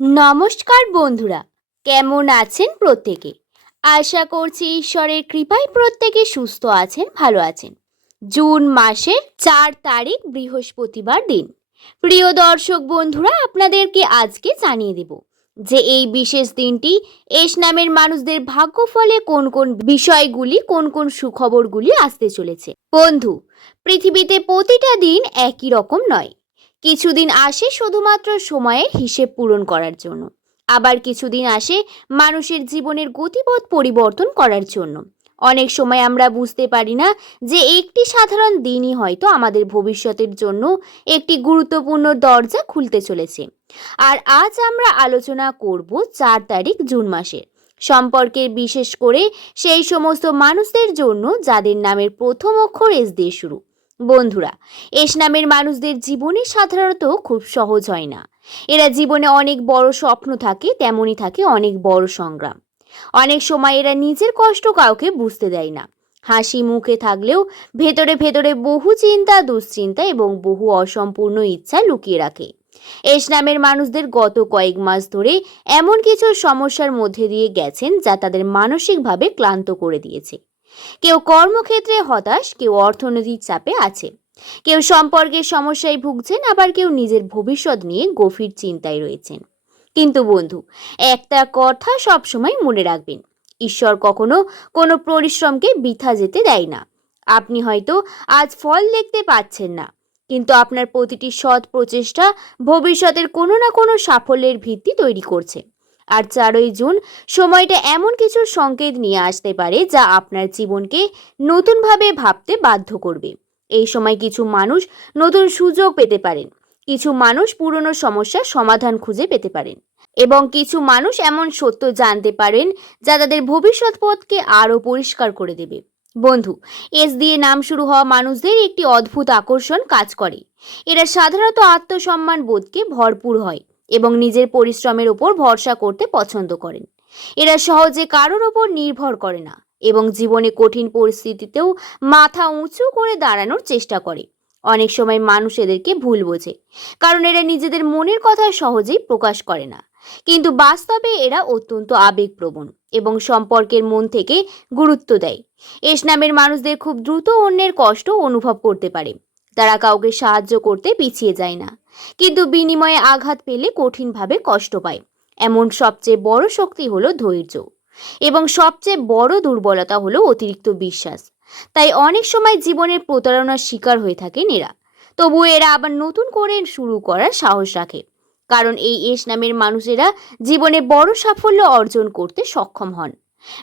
নমস্কার বন্ধুরা, কেমন আছেন প্রত্যেকে? আশা করছি ঈশ্বরের কৃপায় প্রত্যেকে সুস্থ আছেন, ভালো আছেন। জুন মাসের 4 তারিখ বৃহস্পতিবার দিন। প্রিয় দর্শক বন্ধুরা, আপনাদেরকে আজকে জানিয়ে দেব যে এই বিশেষ দিনটি এস নামের মানুষদের ভাগ্যফলে কোন কোন বিষয়গুলি, কোন কোন সুখবরগুলি আসতে চলেছে। বন্ধু, পৃথিবীতে প্রতিটা দিন একই রকম নয়। কিছুদিন আসে শুধুমাত্র সময়ের হিসেব পূরণ করার জন্য, আবার কিছুদিন আসে মানুষের জীবনের গতিপথ পরিবর্তন করার জন্য। অনেক সময় আমরা বুঝতে পারি না যে একটি সাধারণ দিনই হয়তো আমাদের ভবিষ্যতের জন্য একটি গুরুত্বপূর্ণ দরজা খুলতে চলেছে। আর আজ আমরা আলোচনা করব 4 তারিখ জুন মাসের সম্পর্কে, বিশেষ করে সেই সমস্ত মানুষদের জন্য যাদের নামের প্রথম অক্ষর এস দিয়ে শুরু। বন্ধুরা, এস নামের মানুষদের জীবনে সাধারণত খুব সহজ হয় না। এরা জীবনে অনেক বড় স্বপ্ন থাকে, তেমনই থাকে অনেক বড় সংগ্রাম। অনেক সময় এরা নিজের কষ্ট কাউকে বুঝতে দেয় না। হাসি মুখে থাকলেও ভেতরে ভেতরে বহু চিন্তা, দুশ্চিন্তা এবং বহু অসম্পূর্ণ ইচ্ছা লুকিয়ে রাখে। এস নামের মানুষদের গত কয়েক মাস ধরে এমন কিছু সমস্যার মধ্যে দিয়ে গেছেন যা তাদের মানসিকভাবে ক্লান্ত করে দিয়েছে। কেউ কর্মক্ষেত্রে হতাশ, কেউ অর্থনৈতিক চাপে আছে, কেউ সম্পর্কের সমস্যায় ভুগছেন, আবার কেউ নিজের ভবিষ্যৎ নিয়ে গভীর চিন্তায় রয়েছেন। কিন্তু বন্ধু, একটা কথা সবসময় মনে রাখবেন, ঈশ্বর কখনো কোনো পরিশ্রমকে বৃথা যেতে দেয় না। আপনি হয়তো আজ ফল দেখতে পাচ্ছেন না, কিন্তু আপনার প্রতিটি সৎ প্রচেষ্টা ভবিষ্যতের কোনো না কোনো সাফল্যের ভিত্তি তৈরি করছে। আর 4 জুন সময়টা এমন কিছু সংকেত নিয়ে আসতে পারে যা আপনার জীবনকে নতুনভাবে ভাবতে বাধ্য করবে। এই সময় কিছু মানুষ নতুন সুযোগ পেতে পারেন, কিছু মানুষ পুরনো সমস্যার সমাধান খুঁজে পেতে পারেন, এবং কিছু মানুষ এমন সত্য জানতে পারেন যা তাদের ভবিষ্যৎ পথকে আরও পরিষ্কার করে দেবে। বন্ধু, এস দিয়ে নাম শুরু হওয়া মানুষদের একটি অদ্ভুত আকর্ষণ কাজ করে। এরা সাধারণত আত্মসম্মান বোধকে ভরপুর হয় এবং নিজের পরিশ্রমের উপর ভরসা করতে পছন্দ করেন। এরা সহজে কারোর ওপর নির্ভর করে না এবং জীবনে কঠিন পরিস্থিতিতেও মাথা উঁচু করে দাঁড়ানোর চেষ্টা করে। অনেক সময় মানুষ এদেরকে ভুল বোঝে, কারণ এরা নিজেদের মনের কথা সহজেই প্রকাশ করে না। কিন্তু বাস্তবে এরা অত্যন্ত আবেগপ্রবণ এবং সম্পর্কের মন থেকে গুরুত্ব দেয়। এস নামের মানুষদের খুব দ্রুত অন্যের কষ্ট অনুভব করতে পারে। তারা কাউকে সাহায্য করতে পিছিয়ে যায় না, কিন্তু বিনিময়ে আঘাত পেলে কঠিনভাবে কষ্ট পায়। এমন সবচেয়ে বড় শক্তি হলো ধৈর্য, এবং সবচেয়ে বড় দুর্বলতা হলো অতিরিক্ত বিশ্বাস। তাই অনেক সময় জীবনের প্রতারণার শিকার হয়ে থাকেন এরা। তবুও এরা আবার নতুন করে শুরু করার সাহস রাখে, কারণ এই এস নামের মানুষেরা জীবনে বড় সাফল্য অর্জন করতে সক্ষম হন।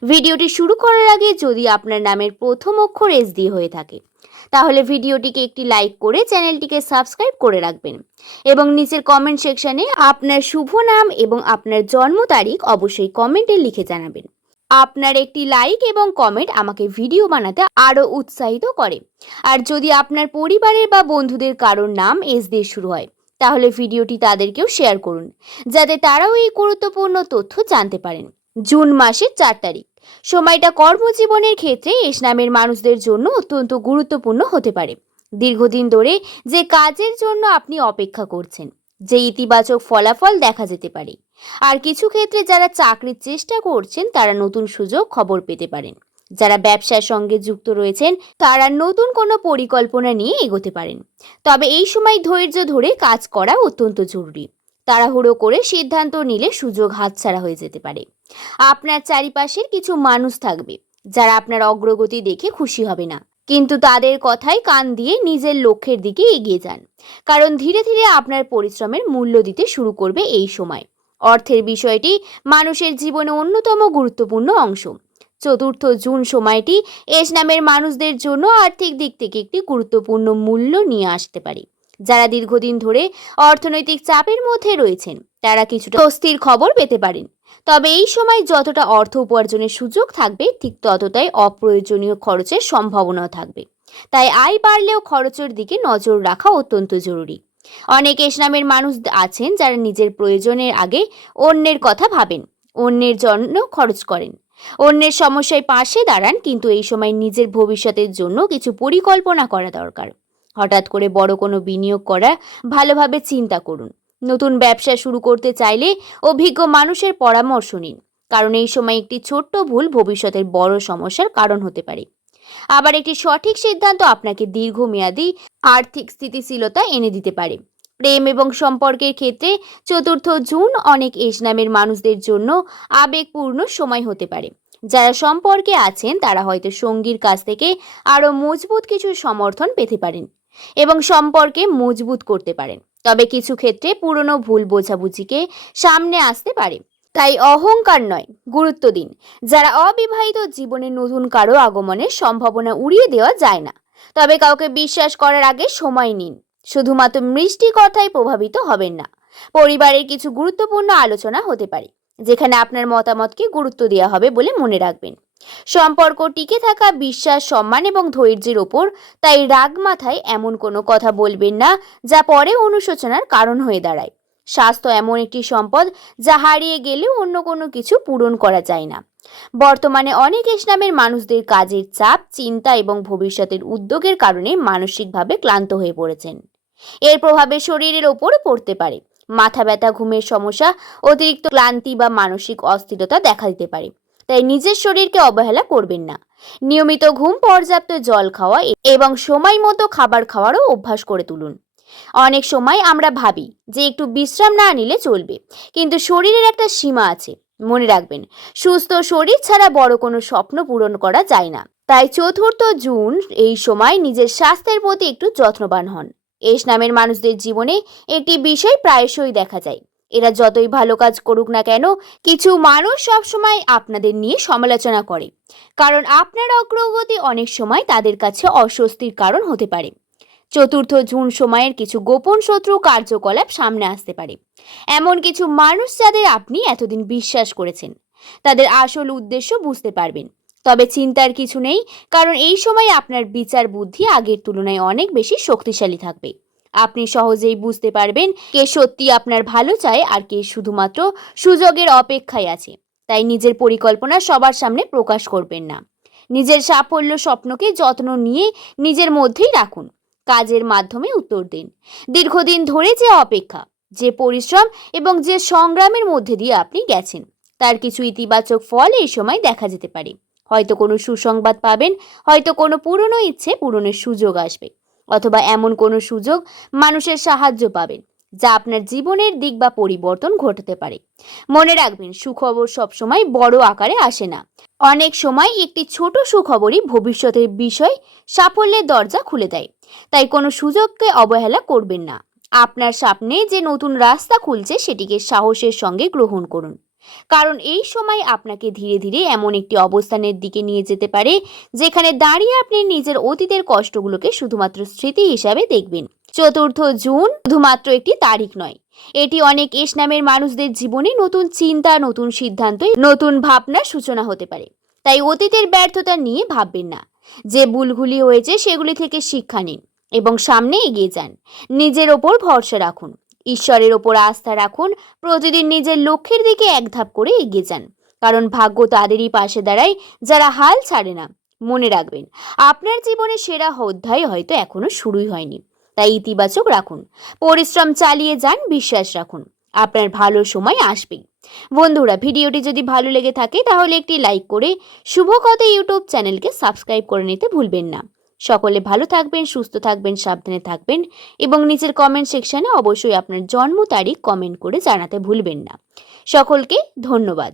ভিডিওটি শুরু করার আগে যদি আপনার নামের প্রথম অক্ষর এস দিয়ে হয়ে থাকে, তাহলে ভিডিওটিকে একটি লাইক করে চ্যানেলটিকে সাবস্ক্রাইব করে রাখবেন, এবং নিচের কমেন্ট সেকশনে আপনার শুভ নাম এবং আপনার জন্ম তারিখ অবশ্যই কমেন্টে লিখে জানাবেন। আপনার একটি লাইক এবং কমেন্ট আমাকে ভিডিও বানাতে আরও উৎসাহিত করে। আর যদি আপনার পরিবারের বা বন্ধুদের কারোর নাম এস দিয়ে শুরু হয়, তাহলে ভিডিওটি তাদেরকেও শেয়ার করুন, যাতে তারাও এই গুরুত্বপূর্ণ তথ্য জানতে পারেন। জুন মাসের 4 তারিখ সময়টা কর্মজীবনের ক্ষেত্রে এস নামের মানুষদের জন্য অত্যন্ত গুরুত্বপূর্ণ হতে পারে। দীর্ঘদিন ধরে যে কাজের জন্য আপনি অপেক্ষা করছেন, যে ইতিবাচক ফলাফল দেখা যেতে পারে। আর কিছু ক্ষেত্রে যারা চাকরির চেষ্টা করছেন তারা নতুন সুযোগ খবর পেতে পারেন। যারা ব্যবসার সঙ্গে যুক্ত রয়েছেন তারা নতুন কোনো পরিকল্পনা নিয়ে এগোতে পারেন। তবে এই সময় ধৈর্য ধরে কাজ করা অত্যন্ত জরুরি। তাড়াহুড়ো করে সিদ্ধান্ত নিলে সুযোগ হাতছাড়া হয়ে যেতে পারে। আপনার চারিপাশের কিছু মানুষ থাকবে যারা আপনার অগ্রগতি দেখে খুশি হবে না, কিন্তু তাদের কথায় কান দিয়ে নিজের লক্ষ্যের দিকে এগিয়ে যান, কারণ ধীরে ধীরে আপনার পরিশ্রমের মূল্য দিতে শুরু করবে এই সময়। অর্থের বিষয়টি মানুষের জীবনে অন্যতম গুরুত্বপূর্ণ অংশ। 4 জুন সময়টি এস নামের মানুষদের জন্য আর্থিক দিক থেকে একটি গুরুত্বপূর্ণ মূল্য নিয়ে আসতে পারে। যারা দীর্ঘদিন ধরে অর্থনৈতিক চাপের মধ্যে রয়েছেন তারা কিছুটা স্বস্তির খবর পেতে পারেন। তবে এই সময় যতটা অর্থ উপার্জনের সুযোগ থাকবে, ঠিক ততটাই অপ্রয়োজনীয় খরচের সম্ভাবনাও থাকবে। তাই আয় বাড়লেও খরচের দিকে নজর রাখা অত্যন্ত জরুরি। অনেক এস নামের মানুষ আছেন যারা নিজের প্রয়োজনের আগে অন্যের কথা ভাবেন, অন্যের জন্য খরচ করেন, অন্যের সমস্যায় পাশে দাঁড়ান, কিন্তু এই সময় নিজের ভবিষ্যতের জন্য কিছু পরিকল্পনা করা দরকার। হঠাৎ করে বড় কোনো বিনিয়োগ করা ভালোভাবে চিন্তা করুন। নতুন ব্যবসা শুরু করতে চাইলে অভিজ্ঞ মানুষের পরামর্শ নিন, কারণ এই সময় একটি ছোট্ট ভুল ভবিষ্যতের বড় সমস্যার কারণ হতে পারে। আবার একটি সঠিক সিদ্ধান্ত আপনাকে দীর্ঘমেয়াদী আর্থিক স্থিতিশীলতা এনে দিতে পারে। প্রেম এবং সম্পর্কের ক্ষেত্রে 4 জুন অনেক এজ নামের মানুষদের জন্য আবেগপূর্ণ সময় হতে পারে। যারা সম্পর্কে আছেন তারা হয়তো সঙ্গীর কাছ থেকে আরো মজবুত কিছু সমর্থন পেতে পারেন এবং সম্পর্কে মজবুত করতে পারেন। তবে কিছু ক্ষেত্রে পুরনো ভুল বোঝাবুঝিকে সামনে আসতে পারে, তাই অহংকার নয়, গুরুত্ব দিন। যারা অবিবাহিত, জীবনে নতুন কারো আগমনের সম্ভাবনা উড়িয়ে দেওয়া যায় না, তবে কাউকে বিশ্বাস করার আগে সময় নিন। শুধুমাত্র মিষ্টি কথায় প্রভাবিত হবেন না। পরিবারের কিছু গুরুত্বপূর্ণ আলোচনা হতে পারে যেখানে আপনার মতামতকে গুরুত্ব দেওয়া হবে বলে মনে রাখবেন। সম্পর্ক টিকে থাকা বিশ্বাস, সম্মান এবং ধৈর্যের ওপর, তাই রাগ মাথায় এমন কোনো কথা বলবেন না যা পরে অনুশোচনার কারণ হয়ে দাঁড়ায়। স্বাস্থ্য এমন একটি সম্পদ যা হারিয়ে গেলেও অন্য কোনো কিছু পূরণ করা যায় না। বর্তমানে অনেক নামের মানুষদের কাজের চাপ, চিন্তা এবং ভবিষ্যতের উদ্যোগের কারণে মানসিকভাবে ক্লান্ত হয়ে পড়েছেন। এর প্রভাবে শরীরের ওপরও পড়তে পারে। মাথা ব্যথা, ঘুমের সমস্যা, অতিরিক্ত ক্লান্তি বা মানসিক অস্থিরতা দেখা দিতে পারে। তাই নিজের শরীরকে অবহেলা করবেন না। নিয়মিত ঘুম, পর্যাপ্ত জল খাওয়া এবং সময় মতো খাবার খাওয়ারও অভ্যাস করে তুলুন। অনেক সময় আমরা ভাবি যে একটু বিশ্রাম না নিলে চলবে, কিন্তু শরীরের একটা সীমা আছে। মনে রাখবেন, সুস্থ শরীর ছাড়া বড় কোনো স্বপ্ন পূরণ করা যায় না। তাই 4 জুন এই সময় নিজের স্বাস্থ্যের প্রতি একটু যত্নবান হন। এস নামের মানুষদের জীবনে একটি বিষয় প্রায়শই দেখা যায়। এরা যতই ভালো কাজ করুক না কেন, কিছু মানুষ সবসময় আপনাদের নিয়ে সমালোচনা করে, কারণ আপনার অগ্রগতি অনেক সময় তাদের কাছে অস্বস্তির কারণ হতে পারে। 4 জুন সময়ের কিছু গোপন শত্রু কার্যকলাপ সামনে আসতে পারে। এমন কিছু মানুষ যাদের আপনি এতদিন বিশ্বাস করেছেন, তাদের আসল উদ্দেশ্য বুঝতে পারবেন। তবে চিন্তার কিছু নেই, কারণ এই সময় আপনার বিচার বুদ্ধি আগের তুলনায় অনেক বেশি শক্তিশালী থাকবে। আপনি সহজেই বুঝতে পারবেন কে সত্যি আপনার ভালো চায় আর কে শুধুমাত্র সুযোগের অপেক্ষায় আছে। তাই নিজের পরিকল্পনা সবার সামনে প্রকাশ করবেন না। নিজের সাফল্য স্বপ্নকে যত্ন নিয়ে নিজের মধ্যেই রাখুন। কাজের মাধ্যমে উত্তর দিন। দীর্ঘদিন ধরে যে অপেক্ষা, যে পরিশ্রম এবং যে সংগ্রামের মধ্যে দিয়ে আপনি গেছেন, তার কিছু ইতিবাচক ফল এই সময় দেখা যেতে পারে। হয়তো কোনো সুসংবাদ পাবেন, হয়তো কোনো পুরনো ইচ্ছে পূরণের সুযোগ আসবে, অথবা এমন কোনো সুযোগ, মানুষের সাহায্য পাবেন যা আপনার জীবনের দিক বা পরিবর্তন ঘটাতে পারে। মনে রাখবেন, সুখবর সবসময় বড় আকারে আসে না। অনেক সময় একটি ছোট সুখবরই ভবিষ্যতের বিষয় সাফল্যের দরজা খুলে দেয়। তাই কোনো সুযোগকে অবহেলা করবেন না। আপনার সামনে যে নতুন রাস্তা খুলছে সেটিকে সাহসের সঙ্গে গ্রহণ করুন, কারণ এই সময় আপনাকে ধীরে ধীরে এমন একটি অবস্থানের দিকে নিয়ে যেতে পারে যেখানে দাঁড়িয়ে আপনি নিজের অতীতের কষ্টগুলোকে শুধুমাত্র স্মৃতি হিসাবে দেখবেন। 4 জুন শুধুমাত্র একটি তারিখ নয়, এটি অনেক এস নামের মানুষদের জীবনে নতুন চিন্তা, নতুন সিদ্ধান্ত, নতুন ভাবনার সূচনা হতে পারে। তাই অতীতের ব্যর্থতা নিয়ে ভাববেন না। যে ভুলগুলি হয়েছে সেগুলি থেকে শিক্ষা নিন এবং সামনে এগিয়ে যান। নিজের ওপর ভরসা রাখুন, ঈশ্বরের ওপর আস্থা রাখুন। প্রতিদিন নিজের লক্ষ্যের দিকে এক ধাপ করে এগিয়ে যান, কারণ ভাগ্য তাদেরই পাশে দাঁড়ায় যারা হাল ছাড়ে না। মনে রাখবেন, আপনার জীবনের সেরা অধ্যায় হয়তো এখনো শুরুই হয়নি। তাই ইতিবাচক রাখুন, পরিশ্রম চালিয়ে যান, বিশ্বাস রাখুন, আপনার ভালো সময় আসবেই। বন্ধুরা, ভিডিওটি যদি ভালো লেগে থাকে তাহলে একটি লাইক করে শুভকথা ইউটিউব চ্যানেলকে সাবস্ক্রাইব করে নিতে ভুলবেন না। সকলে ভালো থাকবেন, সুস্থ থাকবেন, সাবধানে থাকবেন এবং নিচের কমেন্ট সেকশনে অবশ্যই আপনার জন্ম তারিখ কমেন্ট করে জানাতে ভুলবেন না। সকলকে ধন্যবাদ।